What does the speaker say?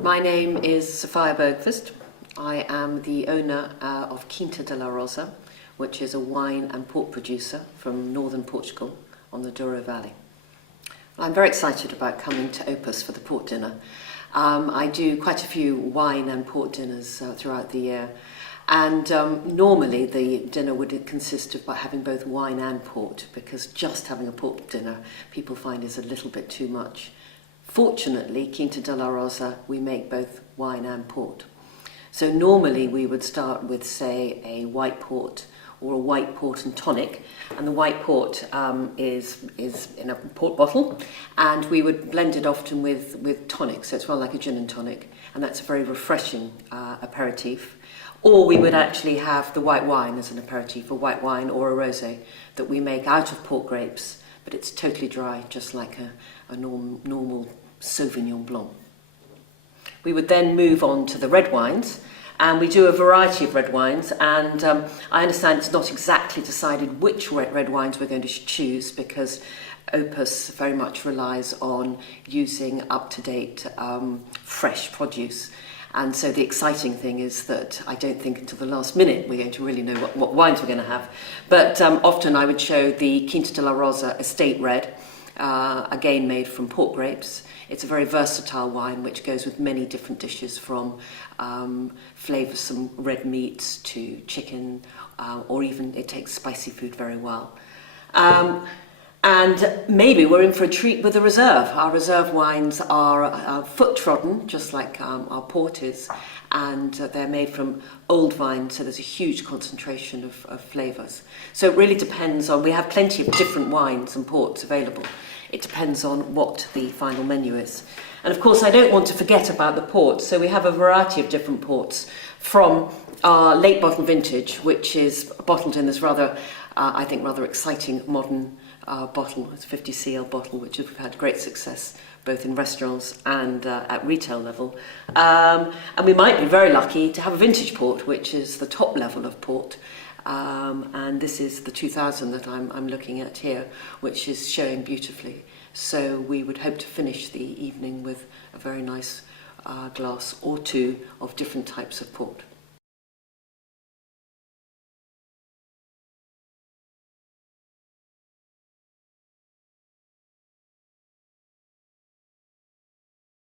My name is Sophia Bergqvist. I am the owner of Quinta de la Rosa, which is a wine and port producer from northern Portugal on the Douro Valley. I'm very excited about coming to Opus for the port dinner. I do quite a few wine and port dinners throughout the year, and normally the dinner would consist of having both wine and port, because just having a port dinner people find is a little bit too much. Fortunately, Quinta de la Rosa, we make both wine and port. So normally we would start with, say, a white port or a white port and tonic, and the white port is in a port bottle, and we would blend it often with tonic, so it's rather like a gin and tonic, and that's a very refreshing aperitif. Or we would actually have the white wine as an aperitif, a white wine or a rosé that we make out of port grapes, but it's totally dry, just like a normal Sauvignon Blanc. We would then move on to the red wines, and we do a variety of red wines, and I understand it's not exactly decided which red wines we're going to choose, because Opus very much relies on using up-to-date fresh produce. And so the exciting thing is that I don't think until the last minute we're going to really know what wines we're going to have. But often I would show the Quinta de la Rosa Estate Red, again made from port grapes. It's a very versatile wine which goes with many different dishes, from flavoursome red meats to chicken, or even it takes spicy food very well. And maybe we're in for a treat with a reserve. Our reserve wines are foot-trodden, just like our port is, and they're made from old vines, so there's a huge concentration of flavours. So it really depends on, we have plenty of different wines and ports available. It depends on what the final menu is. And of course, I don't want to forget about the ports, so we have a variety of different ports, from our late bottle vintage, which is bottled in this rather, I think, rather exciting modern bottle. It's a 50 cl bottle, which we've had great success both in restaurants and at retail level. And we might be very lucky to have a vintage port, which is the top level of port. And this is the 2000 that I'm looking at here, which is showing beautifully. So we would hope to finish the evening with a very nice glass or two of different types of port.